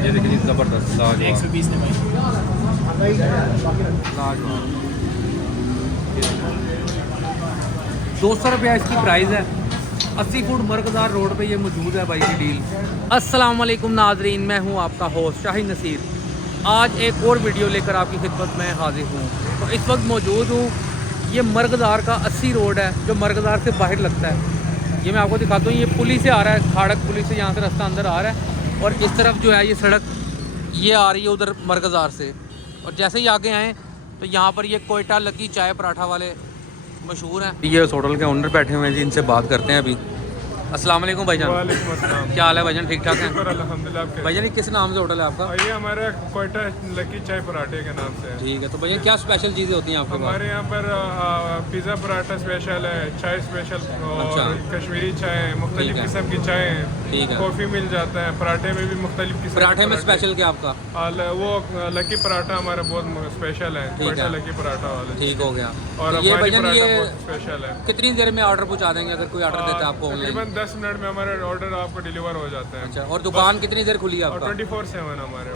ये देखिए ज़बरदस्त लाजवाब 120 ने भाई। लाजवाब। 200 रुपया इसकी प्राइस है। 80 फुट मरकज़दार रोड पे ये मौजूद है भाई की डील। अस्सलाम वालेकुम नाजरीन, मैं हूँ आपका होस्ट शाहीन नसीर। आज एक और वीडियो लेकर आपकी खिदमत में हाजिर हूँ। तो इस वक्त मौजूद हूँ, ये मरकज़दार का 80 रोड है जो मरकज़दार से बाहर लगता है। ये मैं आपको दिखाता हूँ, ये पुली से आ रहा है, खाड़क पुली से यहाँ से रास्ता अंदर आ रहा है और इस तरफ जो है ये सड़क ये आ रही है उधर मरकज़दार से। और जैसे ही आगे आएँ तो यहाँ पर ये कोयटा लकी चाय पराठा वाले मशहूर हैं। ये उस होटल के ओनर बैठे हुए हैं जी, इनसे बात करते हैं अभी। अस्सलाम वालेकुम भाईजान। वालेकुम अस्सलाम। क्या हाल है भाईजान, ठीक ठाक हैं? अल्हम्दुलिल्लाह। आपके भाईजान ये किस नाम से होटल है आपका? ये हमारा कोयटा लकी चाय पराठे के नाम से है। ठीक है, तो भैया क्या स्पेशल चीज़ें होती हैं आपके पास? हमारे यहाँ पर पिज़्ज़ा पराठा स्पेशल है, चाय स्पेशल और अच्छा। कश्मीरी चाय, मुख्तलिफ ठीक है। किस्म की चाय है, ठीक है। कॉफ़ी मिल जाता है। पराठे में भी मुख्तलिफ किस्म पराठे में स्पेशल क्या आपका? वो लकी पराठा हमारा बहुत स्पेशल है, ठीक कोयटा है। लकी पराठा वाले। ठीक हो गया। और तो ये अफगानी भाईजान पराठा ये बहुत स्पेशल है। कितनी देर में ऑर्डर पहुंचा देंगे अगर कोई ऑर्डर देता है आपको ऑनलाइन? तकरीबन 10 मिनट में हमारा ऑर्डर आपको डिलीवर हो जाता है। अच्छा, और दुकान कितनी देर खुली है और आपका? 24/7 हमारे।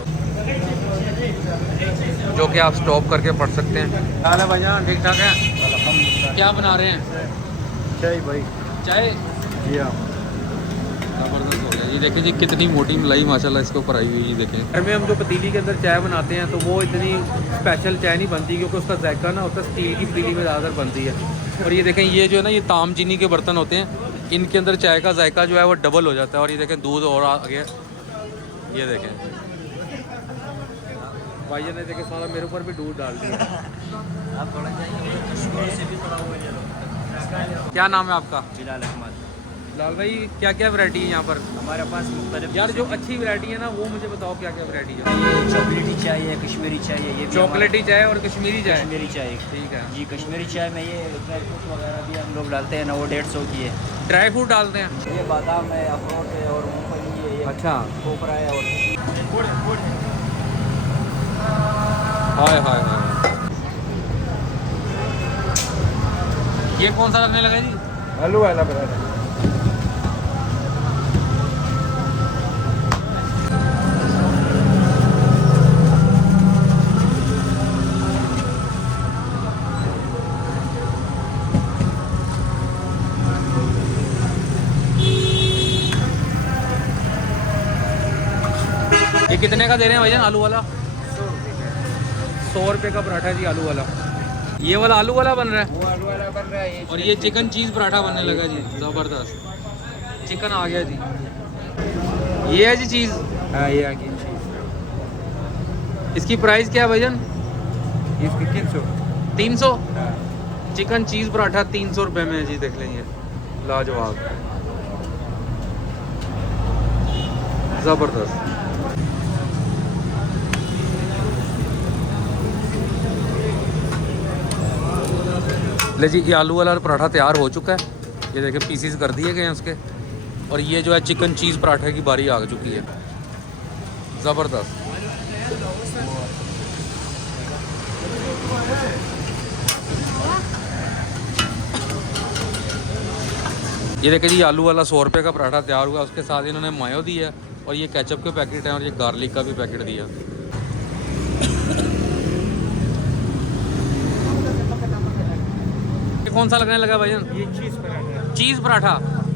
जो कि आप स्टॉप करके पढ़ सकते हैं। क्या हाल है भाईजान, ठीक ठाक है? क्या बना रहे हैं? चाय भाई। चाय जी हाँ। ज़बरदस्त हो गया। ये देखिए जी कितनी मोटी मलाई माशाल्लाह इसके ऊपर आई हुई है। ये देखें, घर में हम जो पतीली के अंदर चाय बनाते हैं तो वो इतनी स्पेशल चाय नहीं बनती क्योंकि उसका जायका ना होता है स्टील की पतीली में ज़्यादातर बनती है। और ये देखें, ये जो है ना ये ताम चीनी के बर्तन होते हैं, इनके अंदर चाय का जायका जो है वो डबल हो जाता है। और ये देखें दूध और आ गया, ये देखें भाई ने देखे सारा मेरे ऊपर भी दूध डाल दिया। क्या नाम है आपका? बिलाल अहमद। लाल भाई क्या क्या वैरायटी है यहाँ पर? हमारे पास मुख्तलिफ यार जो अच्छी वैरायटी है ना वो मुझे बताओ क्या क्या वैरायटी है? ये चॉकलेटी चाय है, कश्मीरी चाय है, ये भी चॉकलेटी चाय और कश्मीरी चाय। कश्मीरी चाय। ठीक है जी, कश्मीरी चाय में ये ड्राई फ्रूट वगैरह भी हम लोग डालते हैं ना, वो 150 की है। ड्राई फ्रूट डालते हैं? ये बादाम है, अखरोट है और मूंगफली है, ये अच्छा। खोपरा है और हाय हाय हाय, ये कौन सा लगने लगा जी? आलू वाला पराठा। ये कितने का दे रहे हैं भाईजान आलू वाला? 100 रुपये का पराठा है जी आलू वाला। ये वाला आलू वाला बन रहा है वो आलू वाला बन रहा है। और ये चिकन चीज़ पराठा बनने लगा जी। ज़बरदस्त चिकन आ गया जी। ये है जी चीज़। हाँ, ये आगे इसकी प्राइस क्या है भाईजान? इसकी 300। 300? चिकन चीज़ पराठा 300 रुपये में है जी। देख लेंगे, लाजवाब, ज़बरदस्त। ले जी, ये आलू वाला पराठा तैयार हो चुका है। ये देखें पीसीस कर दिए गए हैं उसके। और ये जो है चिकन चीज़ पराठे की बारी आ चुकी है। ज़बरदस्त। ये देखें जी आलू वाला 100 रुपये का पराठा तैयार हुआ। उसके साथ इन्होंने मायो दी है और ये केचप के पैकेट हैं और ये गार्लिक का भी पैकेट दिया। ये कौन सा लगने लगा भाईजान? ये चीज़ पराठा। चीज़ पराठा।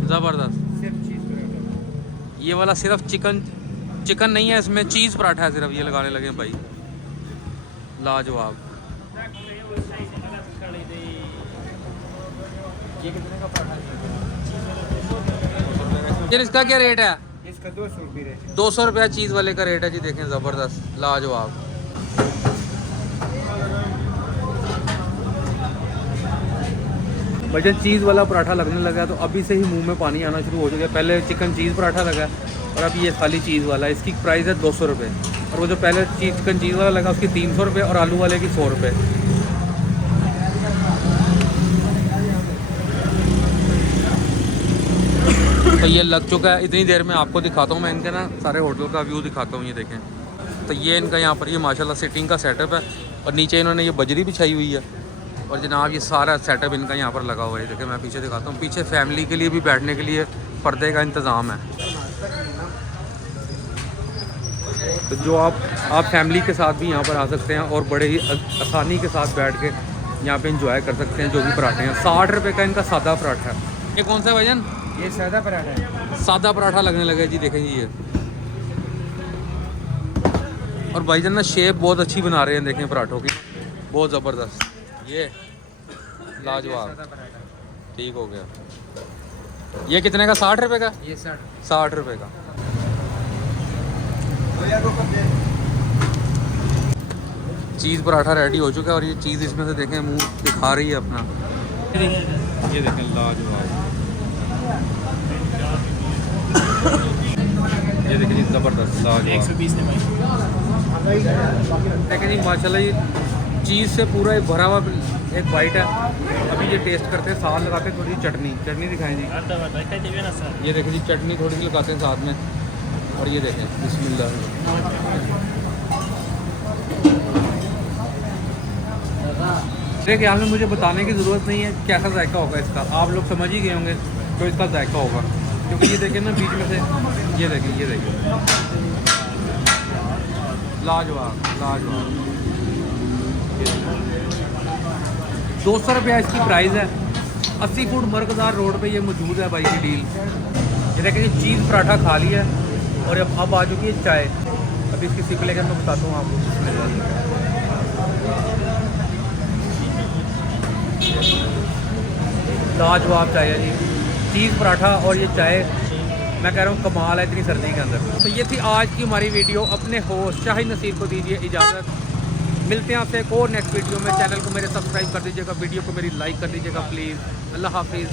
ज़बरदस्त। सिर्फ चीज़ पराठा। ये वाला सिर्फ चिकन नहीं है, इसमें चीज़ पराठा है सिर्फ। ये लगाने लगे भाई, लाजवाब। ये कितने का पराठा है? यार इसका क्या रेट है? इसका 200 रुपये रेट है। 200 रुपया चीज़ वाले का रेट है जी। देखें ज़बरदस्त, लाजवाब। भाईजान चीज़ वाला पराठा लगने लगा तो अभी से ही मुंह में पानी आना शुरू हो चुका है। पहले चिकन चीज़ पराठा लगा और अभी ये खाली चीज़ वाला। इसकी प्राइस है 200 रुपये और वो जो पहले चिकन चीज़ वाला लगा उसकी 300 रुपये और आलू वाले की 100 रुपये। तो ये लग चुका है। इतनी देर में आपको दिखाता हूँ मैं इनके ना सारे होटल का व्यू दिखाता हूँ। ये देखें, तो ये इनका यहाँ पर ये माशाल्लाह सिटिंग का सेटअप है और नीचे इन्होंने ये बजरी बिछाई हुई है और जनाब ये सारा सेटअप इनका यहाँ पर लगा हुआ है। देखिए मैं पीछे दिखाता हूँ, पीछे फैमिली के लिए भी बैठने के लिए पर्दे का इंतज़ाम है। तो जो आप फैमिली के साथ भी यहाँ पर आ सकते हैं और बड़े ही आसानी के साथ बैठ के यहाँ पे इंजॉय कर सकते हैं। जो भी पराठे हैं 60 रुपये का इनका सादा पराठा है। ये कौन सा है भाईजान? ये सादा पराठा है। सादा पराठा लगने लगा जी, देखें जी ये। और भाईजान ना शेप बहुत अच्छी बना रहे हैं, देखें पराठों की, बहुत ज़बरदस्त। ये लाजवाब, ठीक हो गया। ये कितने का? 60 रुपये का? ये 60 रुपये का। चीज़ पराठा रेडी हो चुका है और ये चीज़ इसमें से देखें मुंह दिखा रही है अपना। ये देखें लाजवाब, ये देखें जी ज़बरदस्त लाजवाब। 120 ने भाई। देखें जी माशाल्लाह, ये चीज़ से पूरा एक भरा हुआ एक बाइट है। अभी ये टेस्ट करते हैं, साथ लगाते हैं थोड़ी चटनी दिखाएं जी। ये देखें जी चटनी थोड़ी सी लगाते हैं साथ में। और ये देखें बिस्मिल्लाह। मेरे ख्याल में मुझे बताने की ज़रूरत नहीं है कैसा जायका होगा इसका, आप लोग समझ ही गए होंगे तो इसका जायका होगा। क्योंकि ये देखें ना बीच में से, ये देखें लाजवाब लाजवाब। 200 रुपया इसकी प्राइस है। 80 फुट मरकज़दार रोड पे ये मौजूद है भाई की डील। ये देखें कि चीज़ पराठा खा लिया और अब आ चुकी है चाय। अभी इसकी सिप लेकर मैं बताता हूँ आपको। लाजवाब चाय है जी, चीज़ पराठा और ये चाय, मैं कह रहा हूँ कमाल है इतनी सर्दी के अंदर। तो ये थी आज की हमारी वीडियो। अपने होस्ट शाहिद नसीर को दीजिए इजाज़त। मिलते हैं आपसे एक और नेक्स्ट वीडियो में। चैनल को मेरे सब्सक्राइब कर दीजिएगा, वीडियो को मेरी लाइक कर दीजिएगा प्लीज़। अल्लाह हाफिज़।